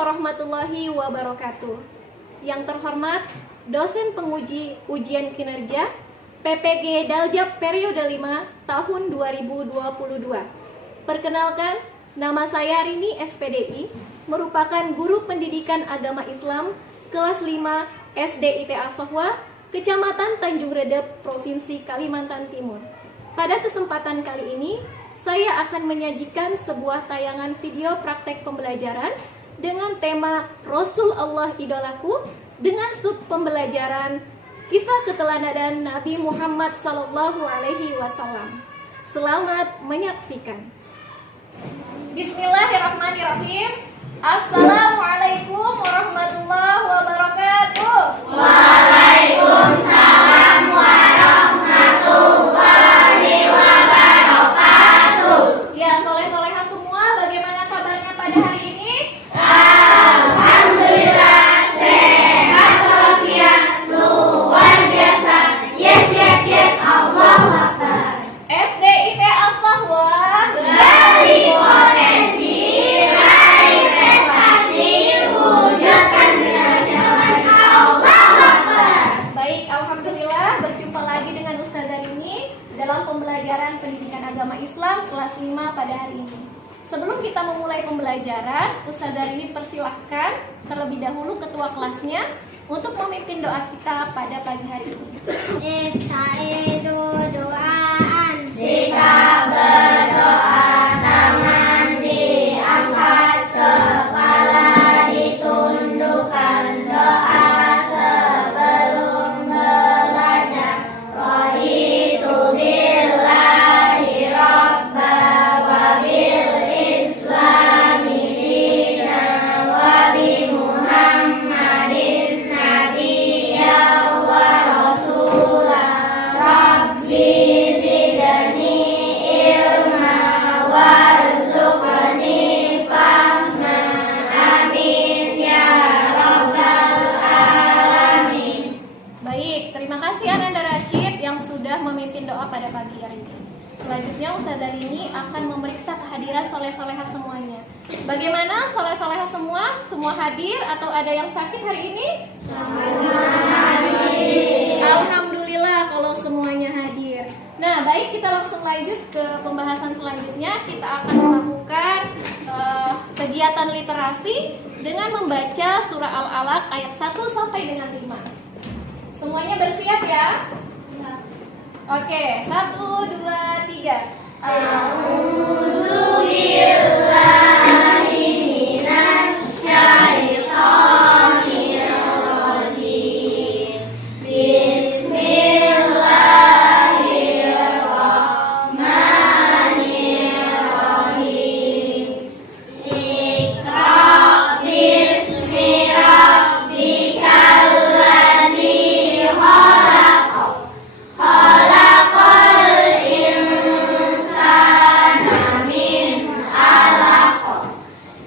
warahmatullahi wabarakatuh. Yang terhormat dosen penguji ujian kinerja PPG Daljab periode 5 tahun 2022. Perkenalkan, nama saya Rini SPDI, merupakan guru pendidikan agama Islam kelas 5 SD ITA Sohwa, Kecamatan Tanjung Redep, Provinsi Kalimantan Timur. Pada kesempatan kali ini, saya akan menyajikan sebuah tayangan video praktek pembelajaran dengan tema Rasul Allah Idolaku dengan sub pembelajaran Kisah Keteladanan Nabi Muhammad SAW. Selamat menyaksikan. Bismillahirrahmanirrahim. Assalamualaikum warahmatullahi wabarakatuh. Waalaikumsalam warahmatullahi wabarakatuh. Ya, soleh-soleha semua, bagaimana kabarnya pada hari ini? Alhamdulillah, sehat walafiat, luar biasa. Yes, Allahu Akbar. SD ITA Sohwa Gali potensi, raih prestasi, wujudkan generasi yang Allahu Akbar. Baik, alhamdulillah berjumpa lagi dengan Ustazah Rini dalam pembelajaran pendidikan agama Islam kelas 5 pada hari ini. Sebelum kita memulai pembelajaran, Ustazah Rini persilahkan terlebih dahulu ketua kelasnya untuk memimpin doa kita pada pagi hari ini. Istaizu doaan. Sikap berdoa, tangan diangkat, kepala ditundukkan, doa sebelum belajar. Raditu billahi rabba wa bil islami dina wa bi Muhammadin nabiyya wa rasulah. Rabbi zidni ilma warzuqni fahma. Amin ya rabbal alamin. Baik, terima kasih Ananda Rashid yang sudah memimpin doa pada pagi hari ini. Selanjutnya Ustazah Rini akan memeriksa kehadiran soleh-soleha semuanya. Bagaimana soleh-soleha semua? Semua hadir atau ada yang sakit hari ini? Alhamdulillah kalau semuanya hadir. Nah, baik, kita langsung lanjut ke pembahasan selanjutnya. Kita akan melakukan kegiatan literasi dengan membaca surah Al-Alaq ayat 1 sampai dengan 5. Semuanya bersiap ya? Oke, 1, 2, 3. A'udzu billahi minasy syaithanir rajim. Bismillahirrahmanirrahim. Iqra bismi rabbikal ladzi khalaq. Khalaqal insana min 'alaq.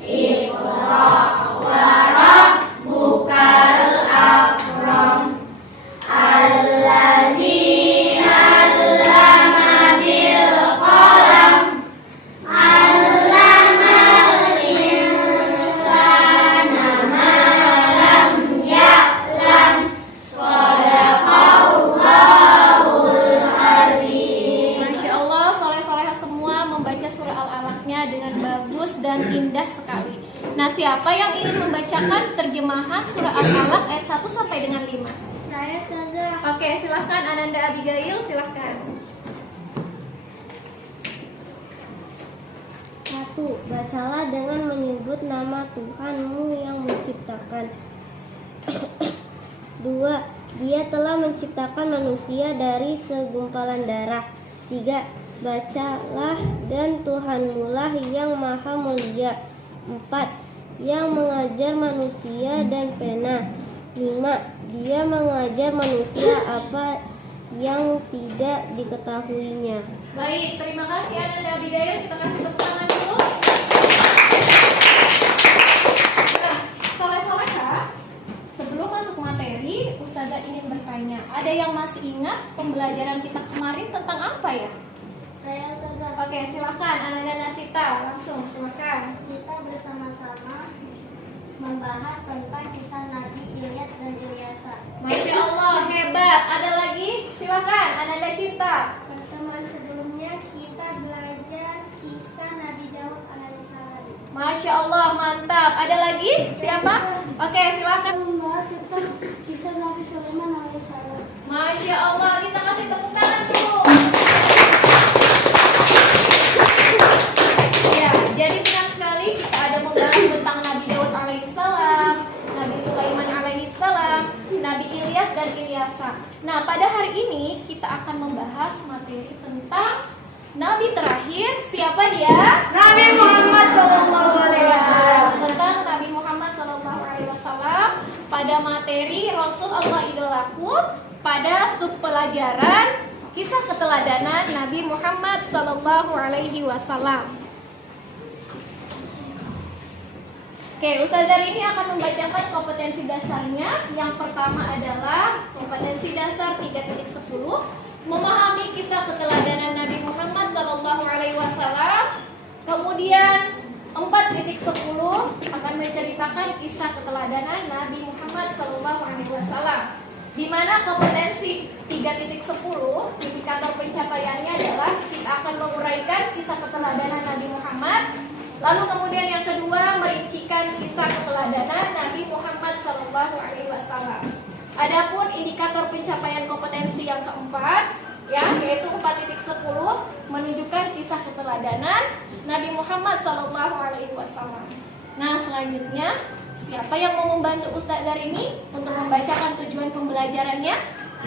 Iqra wa rabbukal akram. Alladzi 'allama bil qalam. 'Allamal insana ma lam ya'lam. Shadaqallahul azim. Masya Allah, soleh-soleha semua membaca surah Al-Alaqnya dengan bagus dan indah sekali. Nah, siapa yang ingin membacakan terjemahan surah Al-Alaq ayat 1 sampai dengan 5? Saya saja. Oke, silahkan Ananda Abigail, silahkan. 1. Bacalah dengan menyebut nama Tuhanmu yang menciptakan. 2. Dia telah menciptakan manusia dari segumpalan darah. 3. Bacalah dan Tuhanmulah yang maha mulia. 4. Yang mengajar manusia dan pena. 5. Dia mengajar manusia apa yang tidak diketahuinya. Baik, terima kasih Ananda Abigail. Kita kasih tepuk tangan dulu. Nah, soleh-soleha, sebelum masuk materi, Ustazah ingin bertanya, ada yang masih ingat pembelajaran kita kemarin tentang apa ya? Saya saja. Oke, silakan Ananda Nasita, langsung silakan. Kita bersama-sama membahas tentang kisah Nabi Ilyas dan Ilyasa. Masya Allah, hebat. Ada lagi? Silakan, Ananda Cinta. Pertemuan sebelumnya kita belajar kisah Nabi Daud alaihissalam. Masya Allah, mantap. Ada lagi? Siapa? Oke, silakan. Membahas tentang kisah Nabi Sulaiman alaihissalam. Masya Allah, kita kasih tepuk tangan dulu. Ya, jadi benar sekali kita ada membahas tentang Nabi Daud alaihissalam, Nabi Sulaiman alaihissalam, Nabi Ilyas dan Ilyasa. Nah, pada hari ini kita akan membahas materi tentang Nabi terakhir. Siapa dia? Nabi Muhammad SAW. Tentang Nabi Muhammad SAW pada materi Rasul Allah idolaku pada subpelajaran kisah keteladanan Nabi Muhammad SAW. Oke, Ustazah ini akan membacakan kompetensi dasarnya. Yang pertama adalah kompetensi dasar 3.10, memahami kisah keteladanan Nabi Muhammad SAW. Kemudian 4.10 akan menceritakan kisah keteladanan Nabi Muhammad SAW. Di mana kompetensi 3.10 indikator pencapaiannya adalah kita akan menguraikan kisah keteladanan Nabi Muhammad. Lalu kemudian yang kedua merincikan kisah keteladanan Nabi Muhammad SAW. Adapun indikator pencapaian kompetensi yang keempat, ya, yaitu 4.10 menunjukkan kisah keteladanan Nabi Muhammad SAW. Nah, selanjutnya siapa yang mau membantu Ustazah ini untuk membacakan tujuan pembelajarannya?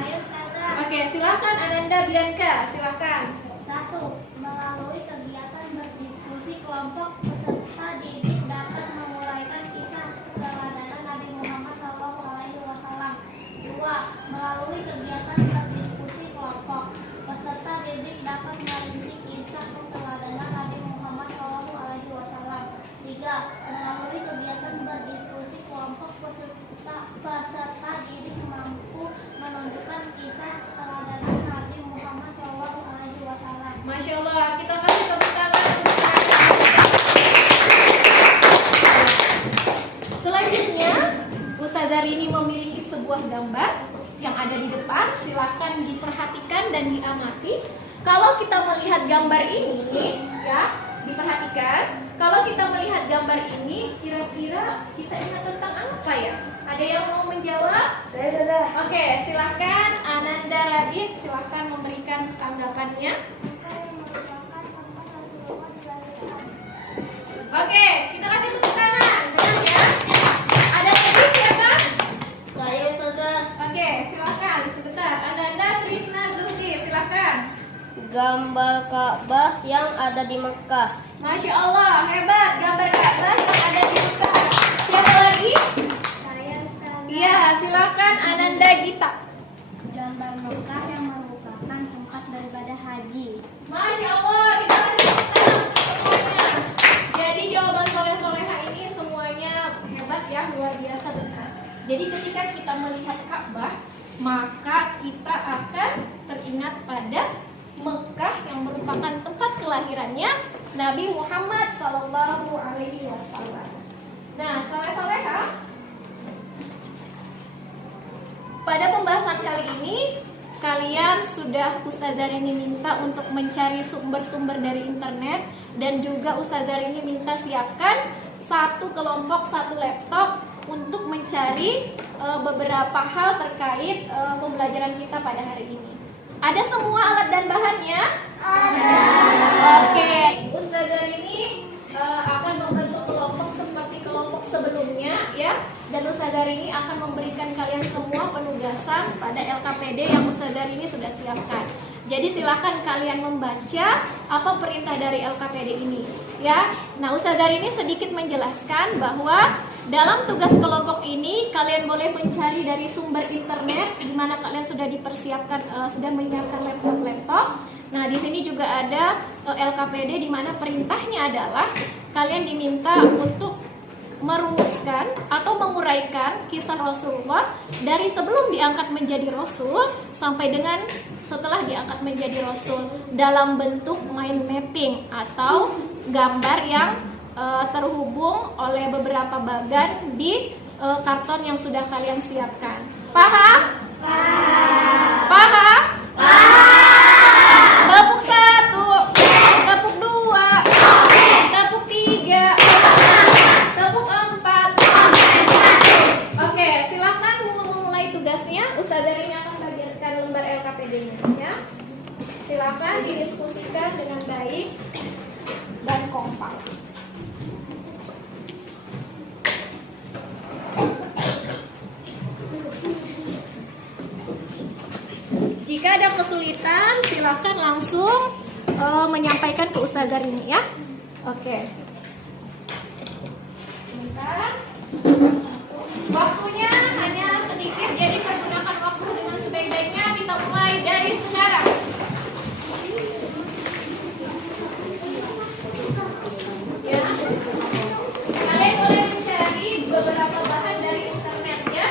Ayo Ustazah. Oke, silakan Ananda Bianca, silakan. 1. Melalui kegiatan berdiskusi kelompok peserta didik dapat menguraikan kisah keteladanan Nabi Muhammad SAW. 2. Melalui kegiatan berdiskusi kelompok peserta didik dapat merinci kisah keteladanan Nabi Muhammad SAW. 3. Melalui kegiatan berdiskusi kelompok peserta didik mampu menunjukkan kisah keteladanan Nabi Muhammad SAW. Masya Allah, kita kasih tepuk tangan. Selanjutnya, Ustazah ini memiliki sebuah gambar yang ada di depan. Silahkan diperhatikan dan diamati. Kalau kita melihat gambar ini, ya, diperhatikan. Kalau kita melihat gambar ini, kira-kira kita ingat tentang apa ya? Ada yang mau menjawab? Saya sudah. Oke, silahkan Ananda Radit, silahkan memberikan tanggapannya. Oke, kita kasih tepuk tangan. Benar ya? Ada lagi siapa? Saya Ustazah. Oke, silahkan. Sebentar, Ananda Trisna Zulki, silahkan. Gambar Ka'bah yang ada di Mekah. Masya Allah, hebat. Gambar Ka'bah yang ada di Mekah. Siapa lagi? Saya Ustazah. Iya, silahkan Ananda Gita. Gambar Mekah yang merupakan tempat beribadah haji. Masya Allah, kita kasih tepuk tangan semuanya. Jadi jawaban soleh-soleha ini semuanya hebat ya, luar biasa benar. Jadi ketika kita melihat Ka'bah, maka kita akan teringat pada Mekah yang merupakan tempat kelahirannya Nabi Muhammad SAW. Nah, soleh-soleha, pada pembahasan kali ini kalian sudah Ustazah Rini minta untuk mencari sumber-sumber dari internet, dan juga Ustazah Rini minta siapkan satu kelompok, satu laptop untuk mencari beberapa hal terkait pembelajaran kita pada hari ini. Ada semua alat dan bahannya? Ada. Oke, Ustazah Rini akan membentuk kelompok seperti kelompok sebelumnya ya, dan Ustazah Rini akan memberikan kalian semua penugasan pada LKPD yang Ustazah Rini sudah siapkan. Jadi silahkan kalian membaca apa perintah dari LKPD ini ya. Nah, Ustazah Rini sedikit menjelaskan bahwa dalam tugas kelompok ini kalian boleh mencari dari sumber internet di mana kalian sudah dipersiapkan, sudah menyiapkan laptop. Nah, di sini juga ada LKPD di mana perintahnya adalah kalian diminta untuk merumuskan atau menguraikan kisah Rasulullah dari sebelum diangkat menjadi Rasul sampai dengan setelah diangkat menjadi Rasul dalam bentuk mind mapping atau gambar yang terhubung oleh beberapa bagan di karton yang sudah kalian siapkan. Paham? Paham? Tepuk 1, tepuk 2, tepuk 3, tepuk 4. Oke, silakan memulai tugasnya. Ustazah Rini akan bagikan lembar LKPD-nya ya. Silakan didiskusikan dengan baik dan kompak. Jika ada kesulitan, silakan langsung menyampaikan ke Ustazah Rini ya. Oke. Sebentar. Waktunya hanya sedikit, jadi pergunakan waktu dengan sebaik-baiknya. Kita mulai dari sekarang. Ya. Kalian boleh mencari beberapa bahan dari internet ya.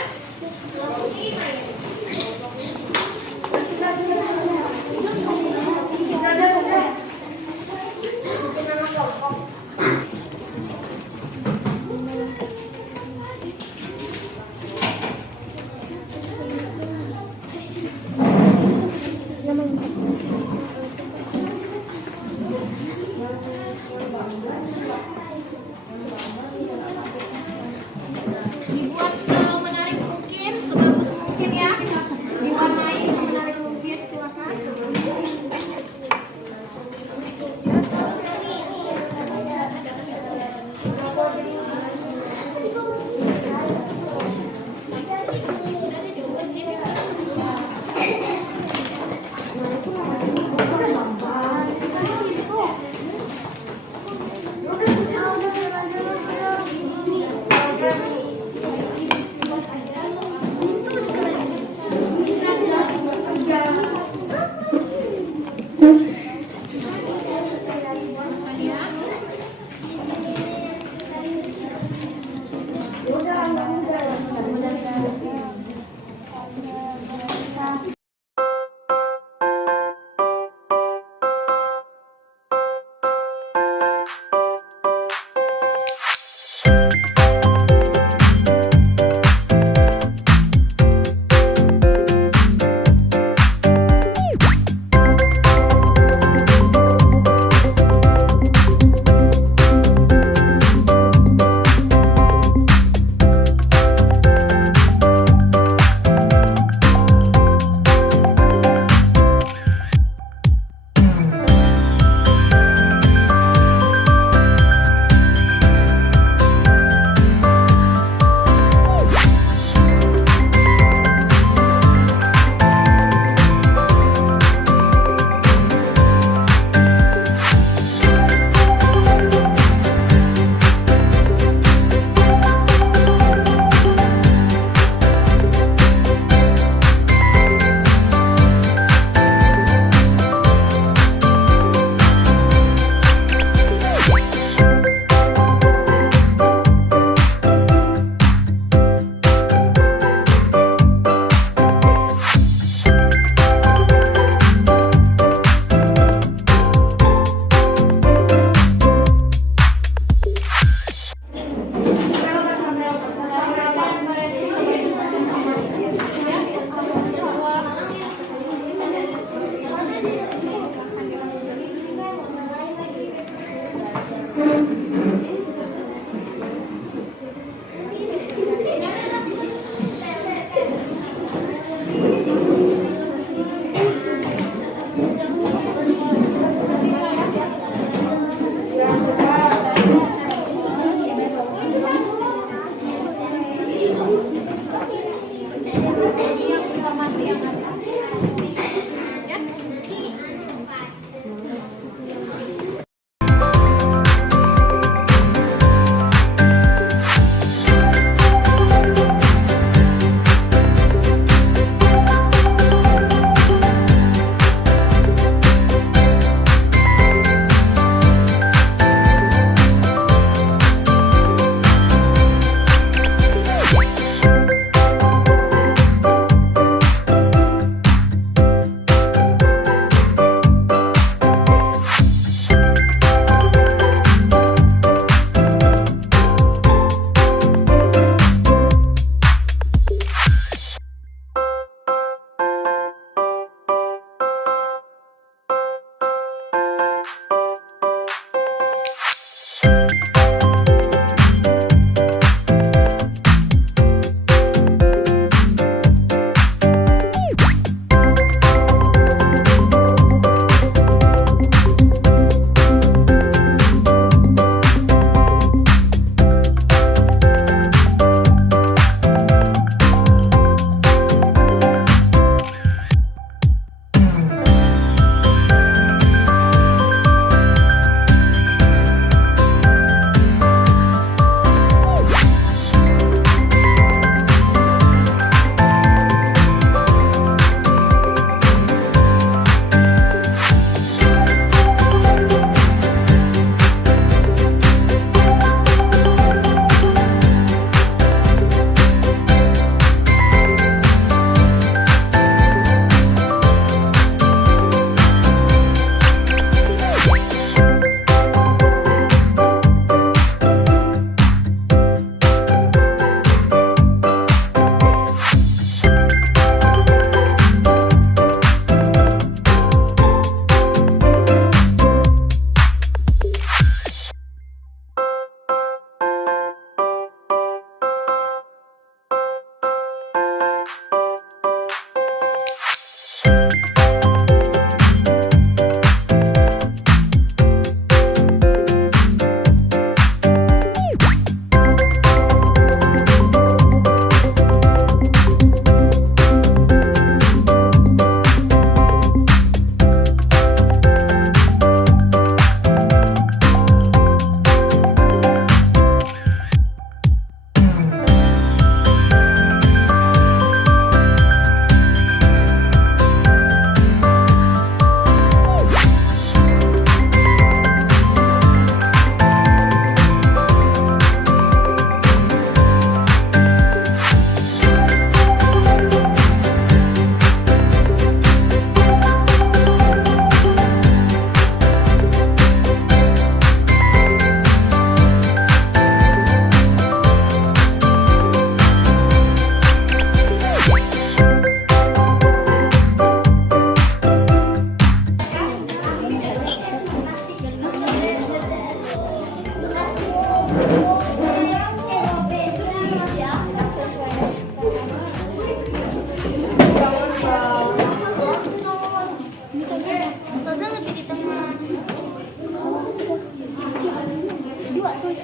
Oke,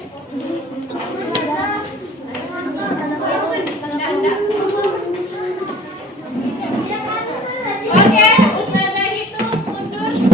Ustazah hitung mundur 10,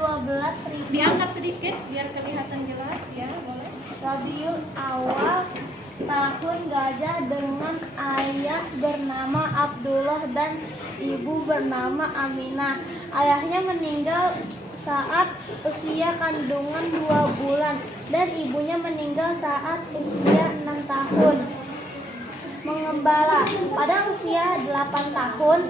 12 diangkat sedikit biar kelihatan jelas ya, boleh. Rabiul Awal tahun gajah dengan ayah bernama Abdullah dan ibu bernama Aminah. Ayahnya meninggal saat usia kandungan 2 bulan dan ibunya meninggal saat usia 6 tahun. Mengembala pada usia 8 tahun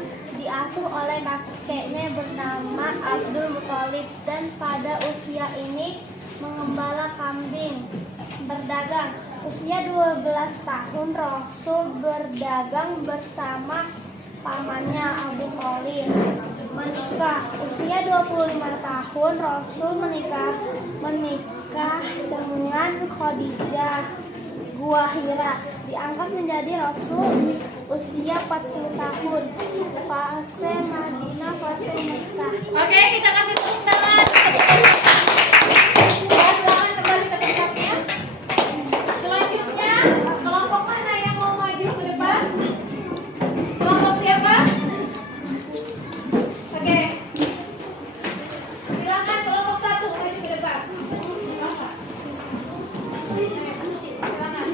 diasuh oleh kakeknya bernama Abdul Muthalib dan pada usia ini mengembala kambing. Berdagang usia 12 tahun Rasul berdagang bersama pamannya Abu Thalib. Menikah usia 25 tahun Rasul menikah dengan Khadijah Guahira, diangkat menjadi Rasul usia 40 tahun. Fase Madinah, fase Mekah. Oke, kita kasih tepuk tangan. Silakan kembali ke tempatnya. Selanjutnya, kelompok mana yang mau maju ke depan? Kelompok siapa? Oke. Silakan kelompok 1 maju ke depan. Silakan.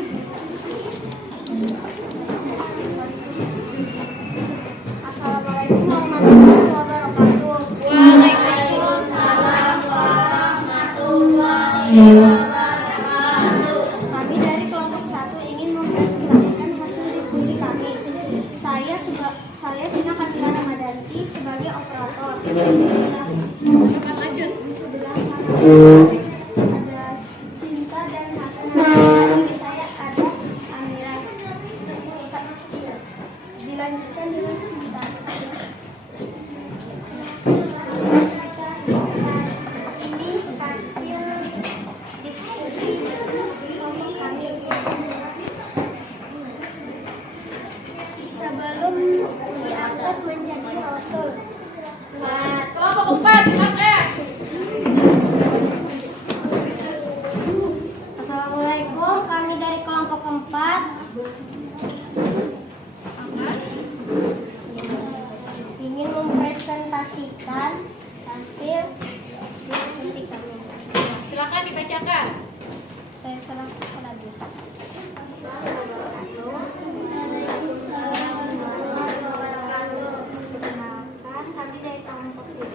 Assalamualaikum warahmatullahi wabarakatuh. Waalaikumsalam warahmatullahi wabarakatuh. Kami dari kelompok 1 ingin mempresentasikan hasil diskusi kami. Saya Tina Katila Ramadanti sebagai operator. Coba lanjut. Sebelah kanan ada Cinta dan Hasan. Di saya ada Amira. Dilanjutkan dengan Cinta. Ini hasil diskusi kelompok kami. Sebelum diangkat menjadi Rasul. Kelompok 4, silakan. Assalamualaikum, kami dari kelompok 4 ingin mempresentasikan hasil diskusi kami. Silakan dibacakan. Saya serahkan lagi. Kami dari kelompok 3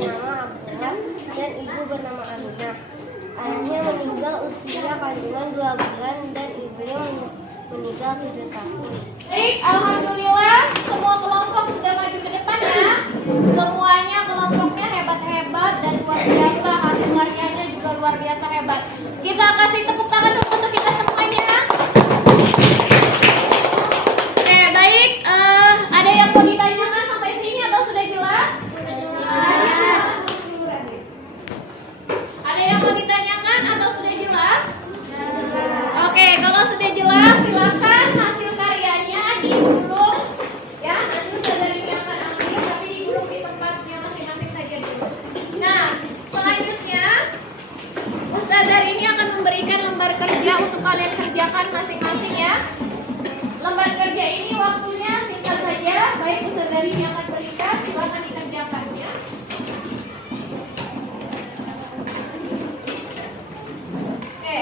bernama Abdullah dan ibu bernama Aminah. Ayahnya meninggal usia kandungan 2 bulan dan ibunya meninggal 7 tahun. Baik, alhamdulillah semua kelompok sudah maju ke depan ya. Semuanya kelompoknya hebat-hebat dan luar biasa, hasil karyanya juga luar biasa hebat. Kita kasih tepuk tangan dulu untuk kita semuanya. Oke, baik. Ada yang mau ditanyakan sampai sini atau sudah jelas? Ada yang mau ditanyakan atau sudah jelas? Oke, kalau sudah jelas silakan hasil karyanya digulung ya. Nanti saudara ini akan ambil tapi digulung di tempatnya masing-masing saja dulu. Nah, selanjutnya Ustazah ini akan memberikan lembar kerja untuk kalian kerjakan masing-masing ya. Lembar kerja ini waktunya singkat saja. Baik, Ustazah ini akan berikan, silakan dikerjakannya. Oke.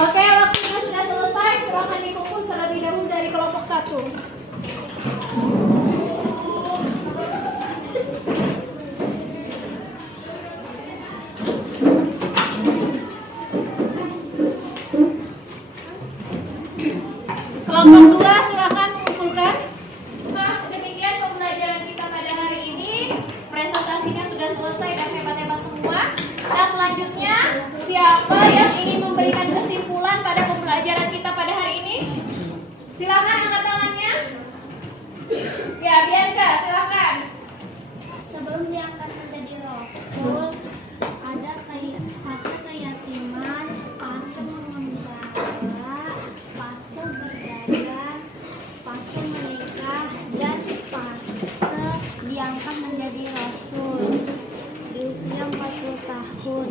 Oke, waktunya sudah selesai. Silakan dikumpul terlebih dahulu dari kelompok 1. Kelompok 2 silakan mengumpulkan. Nah, demikian pembelajaran kita pada hari ini. Presentasinya sudah selesai dan hebat-hebat semua. Nah, selanjutnya siapa yang ingin memberikan kesimpulan pada pembelajaran kita pada hari ini? Silakan angkat tangannya. Ya, Bianca, silakan. Sebelum diangkat menjadi rasul, ada fase keyatiman, fase mengembara, fase berdagang, fase menikah, dan fase diangkat menjadi rasul di usia 40 tahun.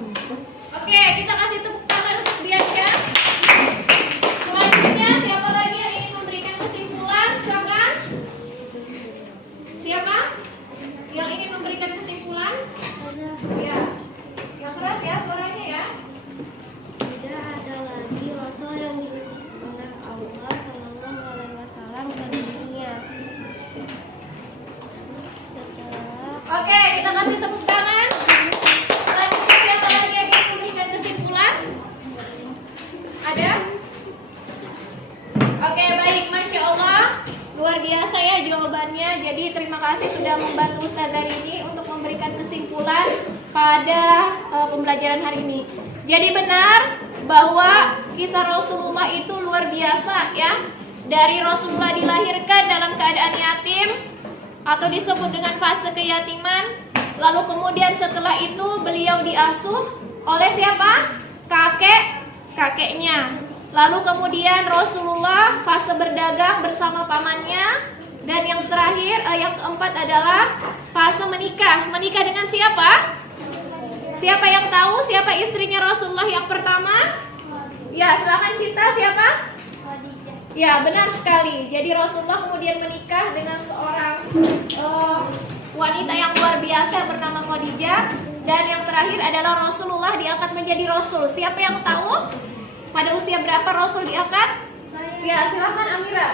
Oke, kita kasih tepuk tangan untuk Bianca. Selanjutnya siapa lagi yang ingin memberikan kesimpulan? Silakan. Siapa yang ingin memberikan kesimpulan? Ya, yang keras ya suaranya ya. Tidak ada lagi rasul yang diutus Allah Shallallahu Alaihi Wasallam ke dunia. Setelah Oke, kita kasih tepuk tangan. Selanjutnya siapa lagi yang ingin memberikan kesimpulan? Ada? Oke, baik, Masya Allah. Luar biasa ya jawabannya. Jadi terima kasih sudah membantu Ustazah ini untuk memberikan kesimpulan pada pembelajaran hari ini. Jadi benar bahwa kisah Rasulullah itu luar biasa ya. Dari Rasulullah dilahirkan dalam keadaan yatim atau disebut dengan fase keyatiman. Lalu kemudian setelah itu beliau diasuh oleh siapa? Kakeknya. Lalu kemudian Rasulullah fase berdagang bersama pamannya. Dan yang terakhir, yang keempat adalah fase menikah. Menikah dengan siapa? Siapa yang tahu siapa istrinya Rasulullah yang pertama? Ya, silakan Cinta, siapa? Ya, benar sekali. Jadi Rasulullah kemudian menikah dengan seorang wanita yang luar biasa bernama Khadijah. Dan yang terakhir adalah Rasulullah diangkat menjadi Rasul. Siapa yang tahu pada usia berapa Rasul diangkat? Ya, silakan Amira.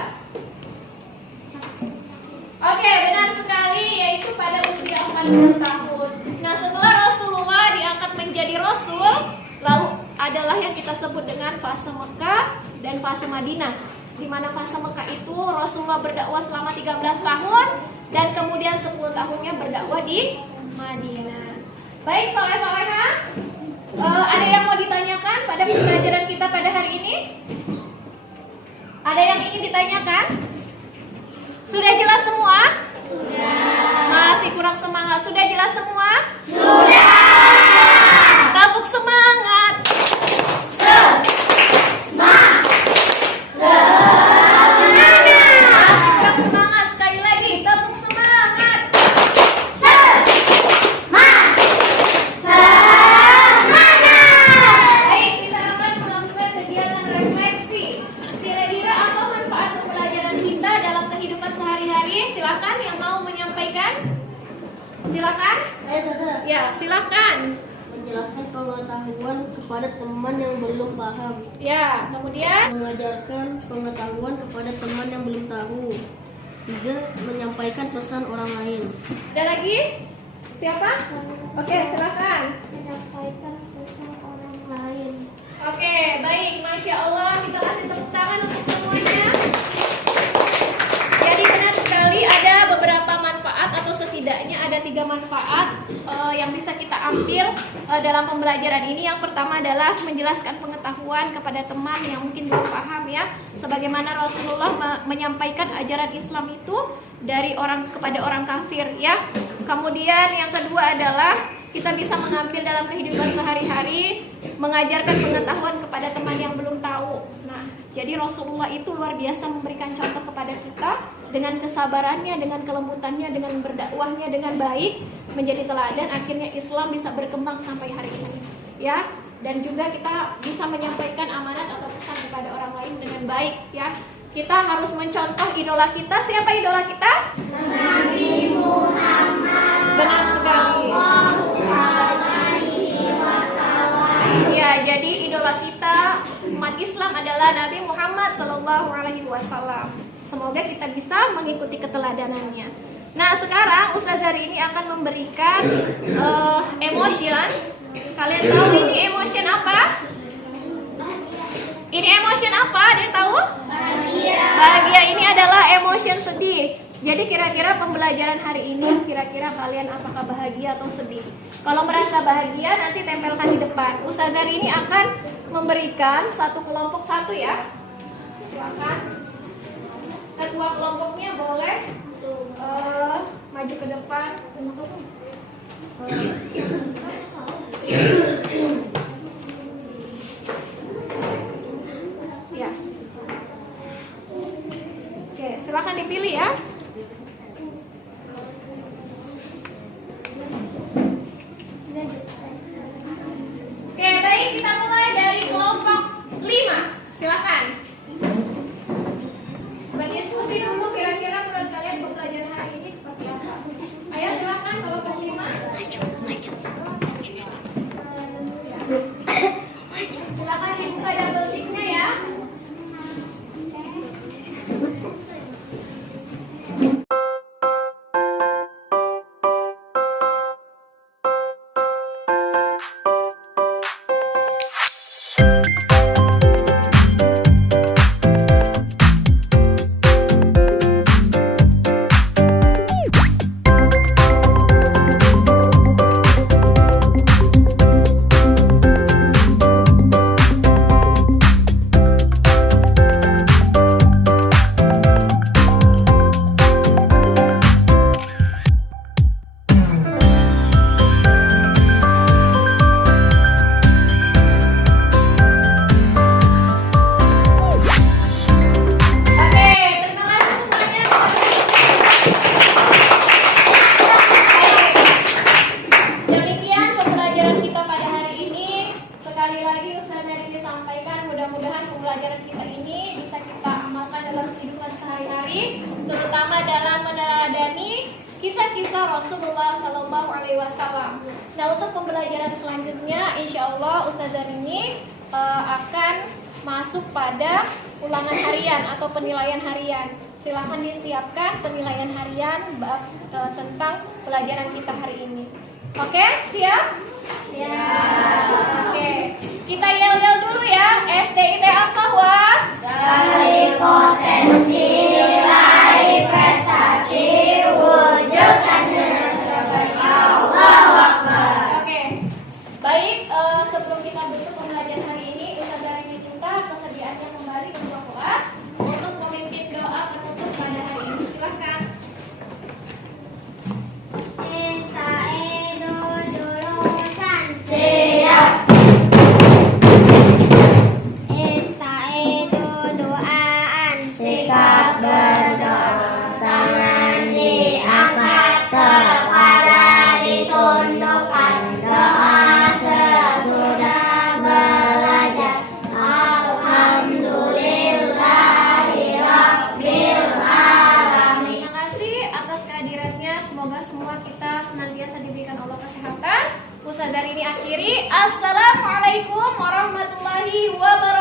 Oke, benar sekali, yaitu pada usia 40 tahun. Nah, setelah Rasulullah diangkat menjadi Rasul, lalu adalah yang kita sebut dengan fase Mekah dan fase Madinah. Di mana fase Mekah itu Rasulullah berdakwah selama 13 tahun dan kemudian 10 tahunnya berdakwah di Madinah. Baik, soleh-solehah, ada yang mau ditanyakan pada pembelajaran kita pada hari ini? Ada yang ingin ditanyakan? Sudah jelas semua? Sudah. Masih kurang semangat. Sudah jelas semua? Sudah. Tepuk semangat. Semangat sekali lagi. Tepuk semangat. Baik, kita akan melakukan kegiatan refleksi. Kira-kira apa manfaat pembelajaran kita dalam kehidupan sehari-hari? silakan yang mau menyampaikan. Silakan. Ya, silakan. Menjelaskan pengetahuan kepada teman yang belum paham. Ya, kemudian Mengajarkan pengetahuan kepada teman yang belum tahu. 3. Menyampaikan pesan orang lain. ada lagi? Siapa? Oke, silakan. Menyampaikan pesan orang lain. Oke, baik. Masya Allah, kita kasih tepuk tangan untuk semuanya. Jadi benar sekali ada beberapa manfaat atau setidaknya ada 3 manfaat yang bisa kita ambil dalam pembelajaran ini. Yang pertama adalah menjelaskan pengetahuan kepada teman yang mungkin belum paham ya. Sebagaimana Rasulullah menyampaikan ajaran Islam itu dari orang kepada orang kafir ya. Kemudian yang kedua adalah kita bisa mengambil dalam kehidupan sehari-hari, mengajarkan pengetahuan kepada teman yang belum tahu. Nah, jadi Rasulullah itu luar biasa memberikan contoh kepada kita dengan kesabarannya, dengan kelembutannya, dengan berdakwahnya dengan baik, menjadi teladan. Akhirnya Islam bisa berkembang sampai hari ini, ya. Dan juga kita bisa menyampaikan amanat atau pesan kepada orang lain dengan baik, ya. Kita harus mencontoh idola kita. Siapa idola kita? Nabi Muhammad. Benar sekali. Ya, jadi idola kita umat Islam adalah Nabi Muhammad Sallallahu Alaihi Wasallam. Semoga kita bisa mengikuti keteladanannya. Nah, sekarang Ustazah hari ini akan memberikan emotion. Kalian tahu ini emotion apa? Ini emotion apa? Ada yang tahu? Bahagia. Bahagia ini adalah emotion sedih. Jadi kira-kira pembelajaran hari ini, kira-kira kalian apakah bahagia atau sedih? Kalau merasa bahagia, nanti tempelkan di depan. Ustazah hari ini akan memberikan satu kelompok satu ya. Silakan. Ketua kelompoknya boleh maju ke depan untuk ya. Oke, silakan dipilih ya. Oke, baik, kita mulai dari kelompok 5. Silakan. Berdiskusi dulu kira-kira menurut kalian pembelajaran hari ini seperti apa. Ayo silakan kelompok 5. Silakan dibuka double tick-nya ya. Terutama dalam meneladani kisah-kisah Rasulullah Sallallahu Alaihi Wasallam. Nah, untuk pembelajaran selanjutnya, insya Allah Ustazah ini akan masuk pada ulangan harian atau penilaian harian. Silahkan disiapkan penilaian harian tentang pelajaran kita hari ini. Oke, siap? Ya. Oke, kita yel-yel dulu ya. SDIT As-Sahwa. Dari potensi nilai prestasi wujudkan Allahu Akbar. Oke, baik. Sebelum kita tutup pembelajaran hari ini, Ustazah ini minta kesediaannya kembali ketua kelas untuk memimpin doa penutup pada hari ini. Silakan. Estaedo jurusan Siap. Estaedo doaan Sikap kami akhiri. Assalamualaikum warahmatullahi wabarakatuh.